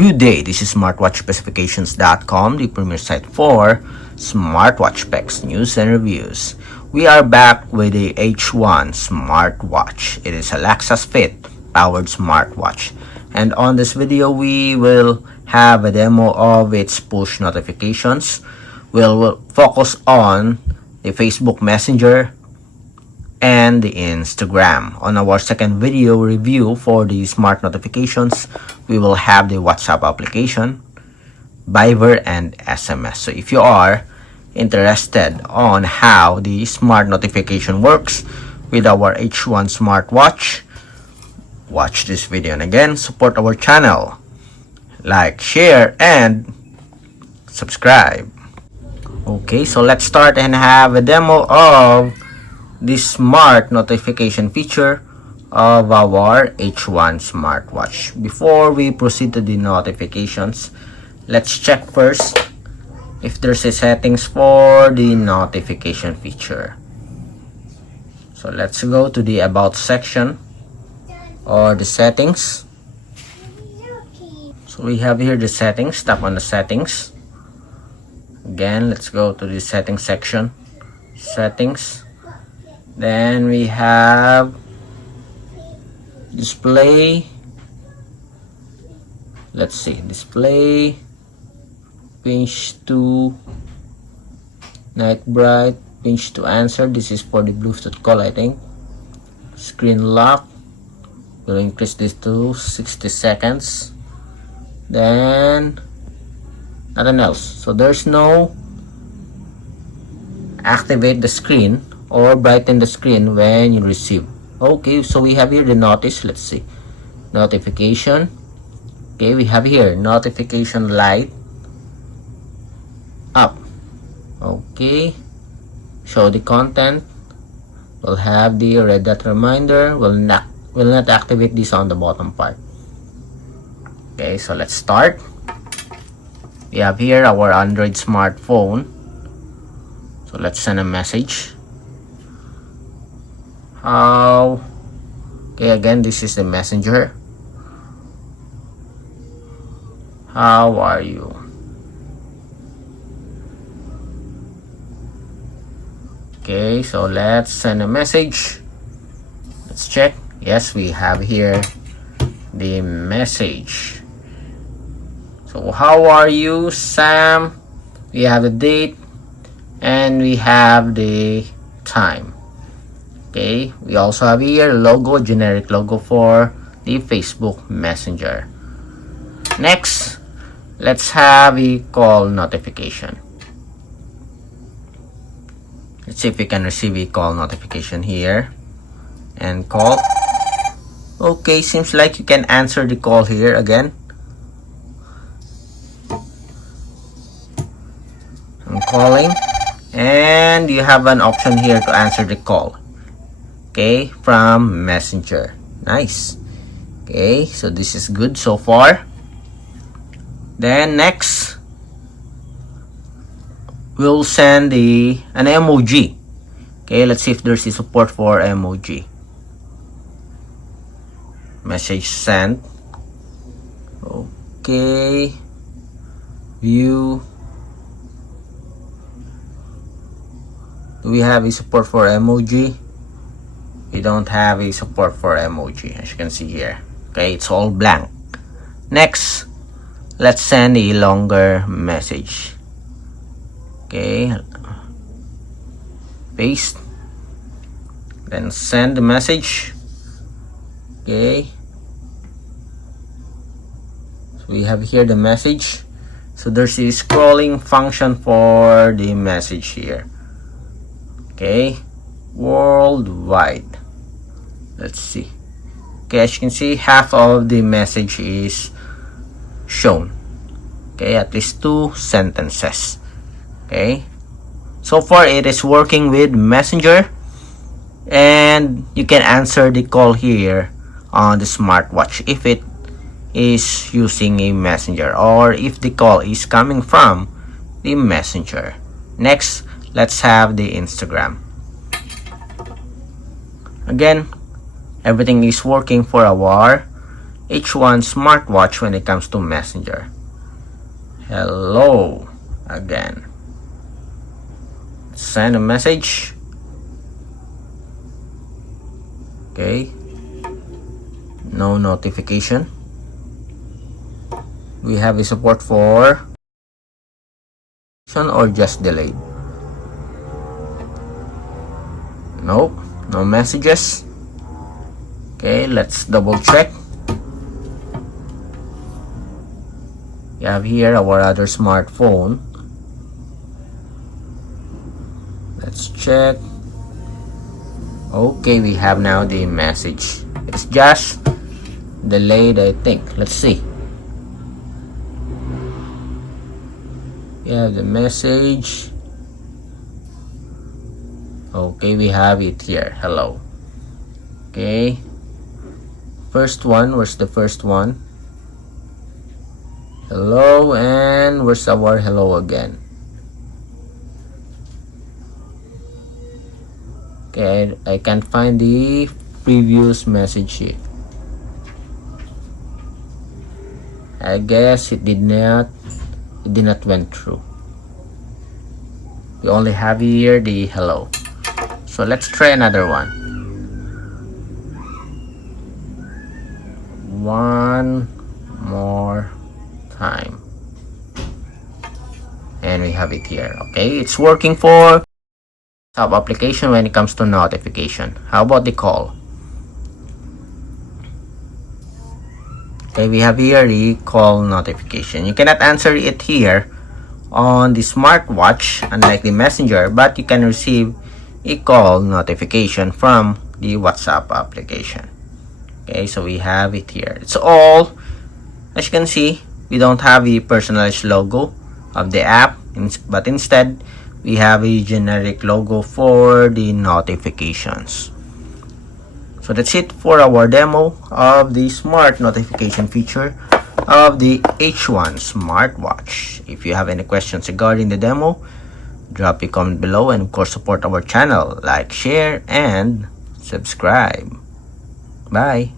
Good day, this is smartwatchspecifications.com, the premier site for smartwatch specs, news, and reviews. We are back with the H1 smartwatch. It is a Lexus Fit powered smartwatch. And on this video, we will have a demo of its push notifications. We'll focus on the Facebook Messenger and the Instagram. On our second video review for the smart notifications, we will have the WhatsApp application, Viber, and SMS. So if you are interested on how the smart notification works with our H1 smartwatch, watch this video. And again, support our channel. Like, share, and subscribe. Okay, so let's start and have a demo of this smart notification feature of our H1 smartwatch. Before we proceed to the notifications, let's check first if there's a settings for the notification feature. So let's go to the about section or the settings. So we have here the settings. Tap on the settings. Again, let's go to the settings section. Settings. Then we have display. Let's see, display, pinch to night bright, pinch to answer. This is for the Bluetooth call, I think. Screen lock. We'll increase this to 60 seconds. Then nothing else. So there's no activate the screen or brighten the screen when you receive. Okay, so we have here the notice. Let's see, notification. Okay, we have here notification light up. Okay, show the content. We'll have the red dot reminder. Will not activate this on the bottom part. Okay, so let's start. We have here our Android smartphone. So let's send a message. Okay, again, this is the messenger. How are you? Okay, so let's send a message. Let's check. Yes, we have here the message. So how are you, Sam? We have the date and we have the time. Okay, we also have here logo, generic logo for the Facebook Messenger. Next, let's have a call notification. Let's see if we can receive a call notification here. And call. Okay, seems like you can answer the call here again. I'm calling. And you have an option here to answer the call. Okay, from Messenger. Nice. Okay, so this is good so far. Then next, we'll send an emoji. Okay, let's see if there's a support for emoji. Message sent. Okay. View. Do we have a support for emoji? We don't have a support for emoji, as you can see here. Okay, it's all blank. Next, let's send a longer message. Okay, paste, then send the message. Okay, so we have here the message. So there's a scrolling function for the message here. Okay, worldwide. Let's see. Okay, as you can see, half of the message is shown. Okay, at least 2 sentences. Okay, so far it is working with Messenger, and you can answer the call here on the smartwatch if it is using a Messenger or if the call is coming from the Messenger. Next, let's have the Instagram. Again, everything is working for our H1 smartwatch when it comes to Messenger. Hello again. Send a message. Okay. No notification. We have a support for or just delayed. Nope, no messages. Okay, let's double check. We have here our other smartphone. Let's check. Okay, we have now the message. It's just delayed, I think. Let's see. We have the message. Okay, we have it here. Hello. Okay. First one. Where's the first one? Hello, and where's our hello again? Okay, I can't find the previous message here. I guess it did not went through. We only have here the hello. So let's try another one. One more time. And we have it here. Okay, it's working for top application when it comes to notification. How about the call? Okay, we have here the call notification. You cannot answer it here on the smartwatch, unlike the messenger, but you can receive a call notification from the WhatsApp application. Okay, so we have it here. It's all, as you can see, we don't have a personalized logo of the app, but instead we have a generic logo for the notifications. So that's it for our demo of the smart notification feature of the H1 smartwatch. If you have any questions regarding the demo, drop a comment below, and of course support our channel, like, share, and subscribe. Bye.